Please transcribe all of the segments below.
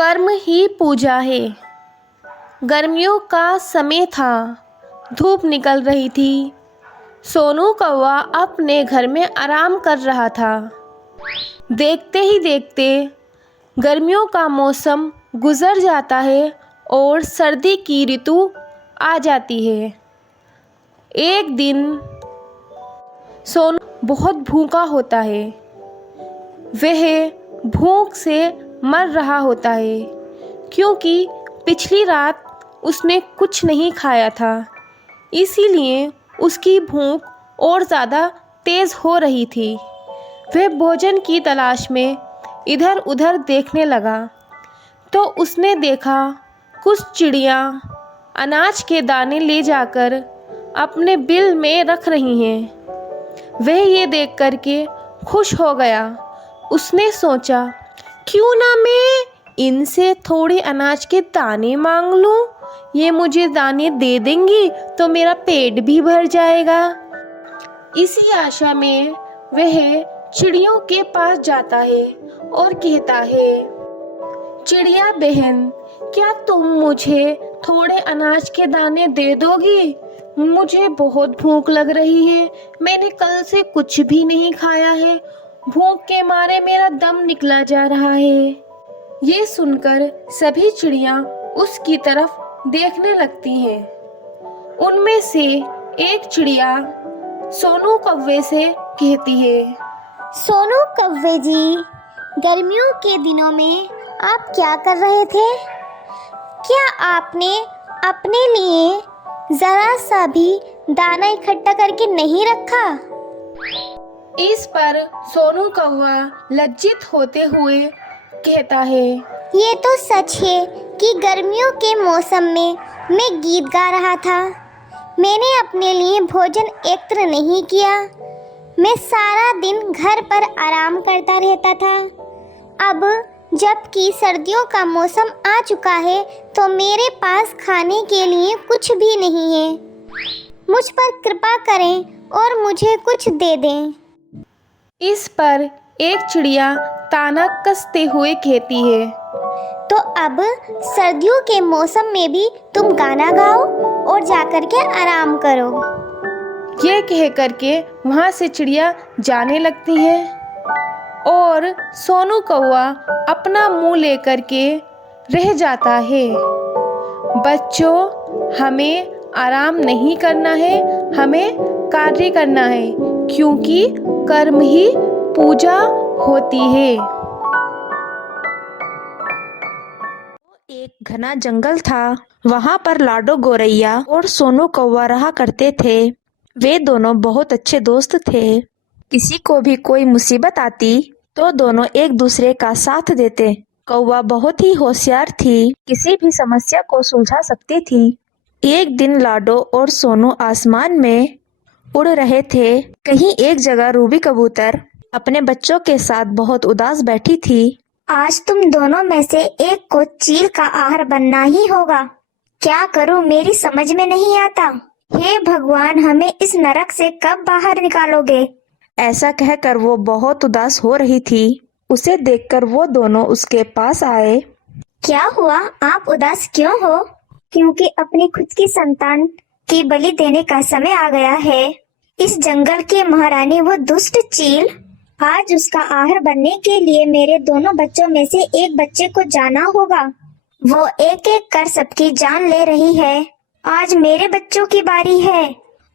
कर्म ही पूजा है। गर्मियों का समय था, धूप निकल रही थी। सोनू कौवा अपने घर में आराम कर रहा था। देखते ही देखते गर्मियों का मौसम गुजर जाता है और सर्दी की ऋतु आ जाती है। एक दिन सोनू बहुत भूखा होता है। वह भूख से मर रहा होता है क्योंकि पिछली रात उसने कुछ नहीं खाया था, इसीलिए उसकी भूख और ज़्यादा तेज़ हो रही थी। वह भोजन की तलाश में इधर उधर देखने लगा तो उसने देखा कुछ चिड़ियाँ अनाज के दाने ले जाकर अपने बिल में रख रही हैं। वह ये देख कर के खुश हो गया। उसने सोचा, क्यों ना मैं इनसे थोड़े अनाज के दाने मांग लूं, ये मुझे दाने दे देंगी तो मेरा पेट भी भर जाएगा। इसी आशा में वह चिड़ियों के पास जाता है और कहता है, चिड़िया बहन, क्या तुम मुझे थोड़े अनाज के दाने दे दोगी? मुझे बहुत भूख लग रही है। मैंने कल से कुछ भी नहीं खाया है। भूख के मारे मेरा दम निकला जा रहा है। ये सुनकर सभी चिड़ियाँ उसकी तरफ देखने लगती हैं। उनमें से एक चिड़िया सोनू कौवे से कहती है, सोनू कौवे जी, गर्मियों के दिनों में आप क्या कर रहे थे? क्या आपने अपने लिए जरा सा भी दाना इकट्ठा करके नहीं रखा? इस पर सोनू कौवा लज्जित होते हुए कहता है, ये तो सच है कि गर्मियों के मौसम में मैं गीत गा रहा था। मैंने अपने लिए भोजन एकत्र नहीं किया। मैं सारा दिन घर पर आराम करता रहता था। अब जबकि सर्दियों का मौसम आ चुका है तो मेरे पास खाने के लिए कुछ भी नहीं है। मुझ पर कृपा करें और मुझे कुछ दे दें। इस पर एक चिड़िया ताना कसते हुए कहती है, तो अब सर्दियों के मौसम में भी तुम गाना गाओ और जाकर के आराम करो। ये कह करके वहाँ से चिड़िया जाने लगती है और सोनू कौवा अपना मुंह लेकर के रह जाता है। बच्चों, हमें आराम नहीं करना है, हमें कार्य करना है, क्योंकि कर्म ही पूजा होती है। एक घना जंगल था। वहाँ पर लाडो गोरैया और सोनू कौवा रहा करते थे। वे दोनों बहुत अच्छे दोस्त थे। किसी को भी कोई मुसीबत आती तो दोनों एक दूसरे का साथ देते। कौवा बहुत ही होशियार थी, किसी भी समस्या को सुलझा सकती थी। एक दिन लाडो और सोनू आसमान में उड़ रहे थे। कहीं एक जगह रूबी कबूतर अपने बच्चों के साथ बहुत उदास बैठी थी। आज तुम दोनों में से एक को चील का आहार बनना ही होगा। क्या करूं, मेरी समझ में नहीं आता। हे भगवान, हमें इस नरक से कब बाहर निकालोगे? ऐसा कहकर वो बहुत उदास हो रही थी। उसे देखकर वो दोनों उसके पास आए। क्या हुआ, आप उदास क्यों हो? क्योंकि अपनी खुद की संतान की बलि देने का समय आ गया है। इस जंगल की महारानी वो दुष्ट चील आज उसका आहार बनने के लिए मेरे दोनों बच्चों में से एक बच्चे को जाना होगा। वो एक एक कर सबकी जान ले रही है। आज मेरे बच्चों की बारी है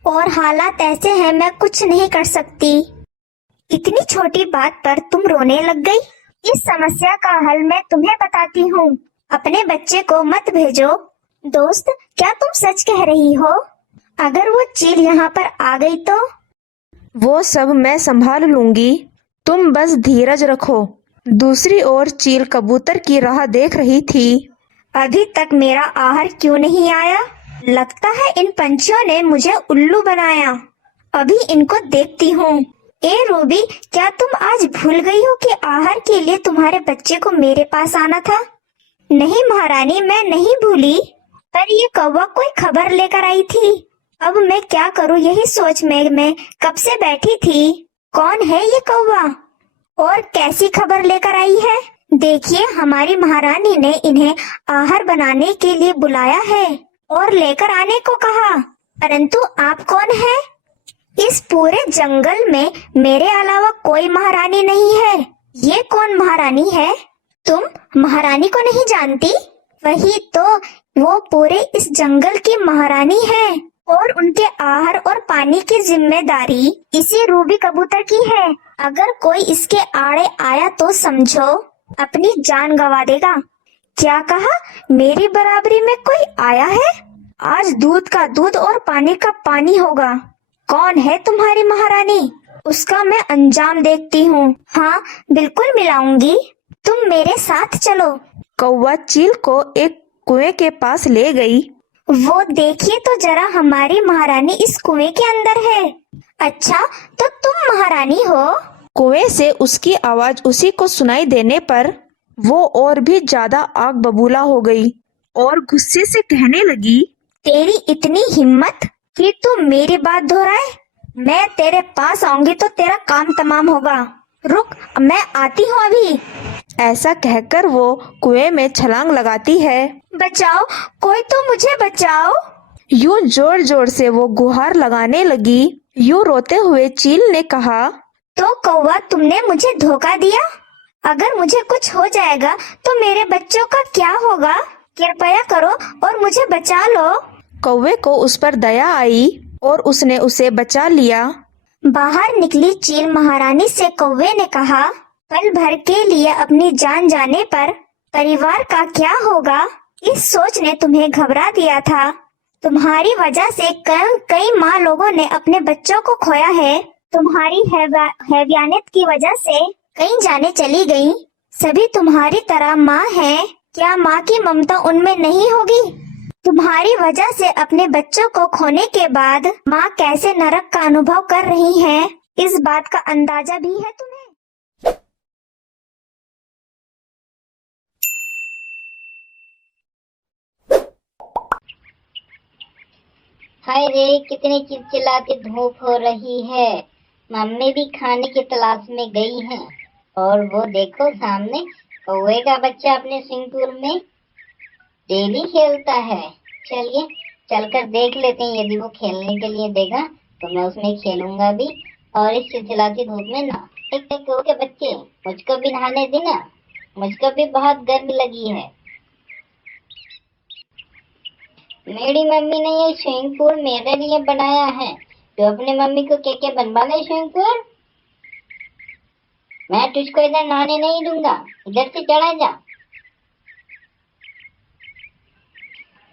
और हालात ऐसे हैं, मैं कुछ नहीं कर सकती। इतनी छोटी बात पर तुम रोने लग गई? इस समस्या का हल मैं तुम्हें बताती हूँ। अपने बच्चे को मत भेजो। दोस्त, क्या तुम सच कह रही हो? अगर वो चील यहाँ पर आ गई तो? वो सब मैं संभाल लूंगी, तुम बस धीरज रखो। दूसरी ओर चील कबूतर की राह देख रही थी। अभी तक मेरा आहार क्यों नहीं आया? लगता है इन पंछियों ने मुझे उल्लू बनाया। अभी इनको देखती हूँ। ए रूबी, क्या तुम आज भूल गई हो कि आहार के लिए तुम्हारे बच्चे को मेरे पास आना था? नहीं महारानी, मैं नहीं भूली, पर ये कौवा कोई खबर लेकर आई थी। अब मैं क्या करूँ, यही सोच में मैं कब से बैठी थी। कौन है ये कौवा और कैसी खबर लेकर आई है? देखिए, हमारी महारानी ने इन्हें आहार बनाने के लिए बुलाया है और लेकर आने को कहा। परंतु आप कौन है? इस पूरे जंगल में मेरे अलावा कोई महारानी नहीं है। ये कौन महारानी है? तुम महारानी को नहीं जानती? वही तो, वो पूरे इस जंगल की महारानी है और उनके आहार और पानी की जिम्मेदारी इसी रूबी कबूतर की है। अगर कोई इसके आड़े आया तो समझो अपनी जान गंवा देगा। क्या कहा? मेरी बराबरी में कोई आया है? आज दूध का दूध और पानी का पानी होगा। कौन है तुम्हारी महारानी? उसका मैं अंजाम देखती हूँ। हाँ, बिल्कुल मिलाऊंगी। तुम मेरे साथ चलो। कौवा चील को एक कुएं के पास ले गई। वो देखिए तो जरा, हमारी महारानी इस कुएं के अंदर है। अच्छा, तो तुम महारानी हो? कुएं से उसकी आवाज उसी को सुनाई देने पर वो और भी ज्यादा आग बबूला हो गई और गुस्से से कहने लगी, तेरी इतनी हिम्मत कि तू मेरी बात दोहराए? मैं तेरे पास आऊंगी तो तेरा काम तमाम होगा। रुक, मैं आती हूँ अभी। ऐसा कहकर वो कुएं में छलांग लगाती है। बचाओ, कोई तो मुझे बचाओ। यूं जोर जोर से वो गुहार लगाने लगी। यूं रोते हुए चील ने कहा, तो कौवा, तुमने मुझे धोखा दिया। अगर मुझे कुछ हो जाएगा तो मेरे बच्चों का क्या होगा? कृपया करो और मुझे बचा लो। कौवे को उस पर दया आई और उसने उसे बचा लिया। बाहर निकली चील महारानी से कौवे ने कहा, पल भर के लिए अपनी जान जाने पर परिवार का क्या होगा? इस सोच ने तुम्हें घबरा दिया था। तुम्हारी वजह से कई माँ लोगों ने अपने बच्चों को खोया है। तुम्हारी हैवानियत की वजह से कई जाने चली गईं। सभी तुम्हारी तरह माँ हैं। क्या माँ की ममता उनमें नहीं होगी? तुम्हारी वजह से अपने बच्चों को खोने के बाद माँ कैसे नरक का अनुभव कर रही हैं, इस बात का अंदाजा भी है तुम्हें? हाय रे, कितनी चिलचिलाती धूप हो रही है। मम्मी भी खाने की तलाश में गई है और वो देखो सामने कौवे का बच्चा अपने स्विमिंग पूल में डेली खेलता है। चलिए चलकर देख लेते हैं, यदि वो खेलने के लिए देगा तो मैं उसमें खेलूंगा भी और इस चिलचिलाती धूप में ना। एक कौवे के बच्चे, मुझको भी नहाने देना, मुझको भी बहुत गर्मी लगी है। मेरी मम्मी ने ये स्विमिंग पूल मेरे लिए बनाया है, तो अपने मम्मी को क्या बनवा ले स्विमिंग पूल। मैं तुझको इधर नहाने नहीं दूंगा, इधर से चला जा।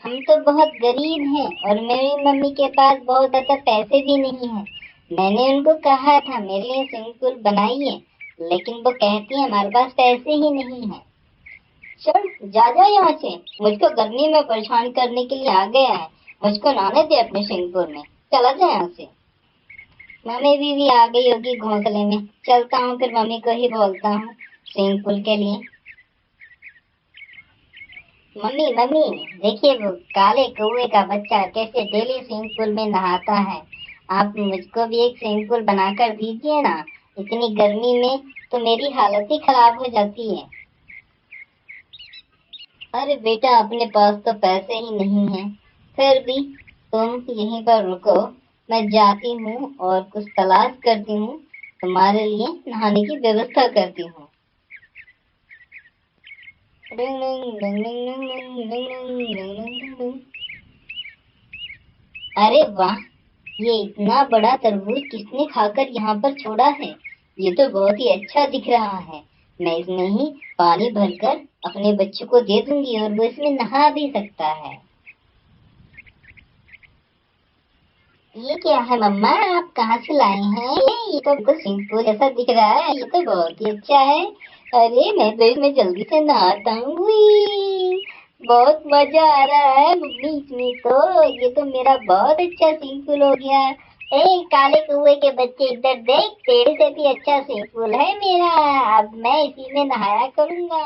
हम तो बहुत गरीब हैं और मेरी मम्मी के पास बहुत ज्यादा पैसे भी नहीं हैं। मैंने उनको कहा था मेरे लिए स्विमिंग पूल बनाइए, लेकिन वो कहती है हमारे पास पैसे ही नहीं है। चल जा यहाँ से, मुझको गर्मी में परेशान करने के लिए आ गया है। मुझको नहाने दे अपने स्विमिंग पूल में, चला जा यहाँ से। मम्मी भी आ गई होगी घोंसले में। चलता हूँ, फिर मम्मी को ही बोलता हूँ स्विमिंग पूल के लिए। मम्मी मम्मी, देखिए वो काले कौवे का बच्चा कैसे डेली स्विमिंग पूल में नहाता है। आप मुझको भी एक स्विमिंग पूल बनाकर दीजिए ना। इतनी गर्मी में तो मेरी हालत ही खराब हो जाती है। अरे बेटा, अपने पास तो पैसे ही नहीं हैं, फिर भी तुम यहीं पर रुको, मैं जाती हूँ और कुछ तलाश करती हूँ, तुम्हारे लिए नहाने की व्यवस्था करती हूँ। अरे वाह, ये इतना बड़ा तरबूज किसने खाकर यहाँ पर छोड़ा है? ये तो बहुत ही अच्छा दिख रहा है। मैं इसमें ही पानी भरकर अपने बच्चों को दे दूंगी और वो इसमें नहा भी सकता है। ये क्या है मम्मा, आप कहाँ से लाए हैं? ये तो बिल्कुल स्विमिंग पूल जैसा दिख रहा है, ये तो बहुत ही अच्छा है। अरे मैं तो इसमें जल्दी से नहाता हूँ। बहुत मजा आ रहा है मम्मी इसमें तो। ये तो मेरा बहुत अच्छा स्विमिंग पूल हो गया। ए काले कौवे के बच्चे, इधर देख, तेरे से भी अच्छा स्विमिंग पूल है मेरा। अब मैं इसी में नहाया करूंगा।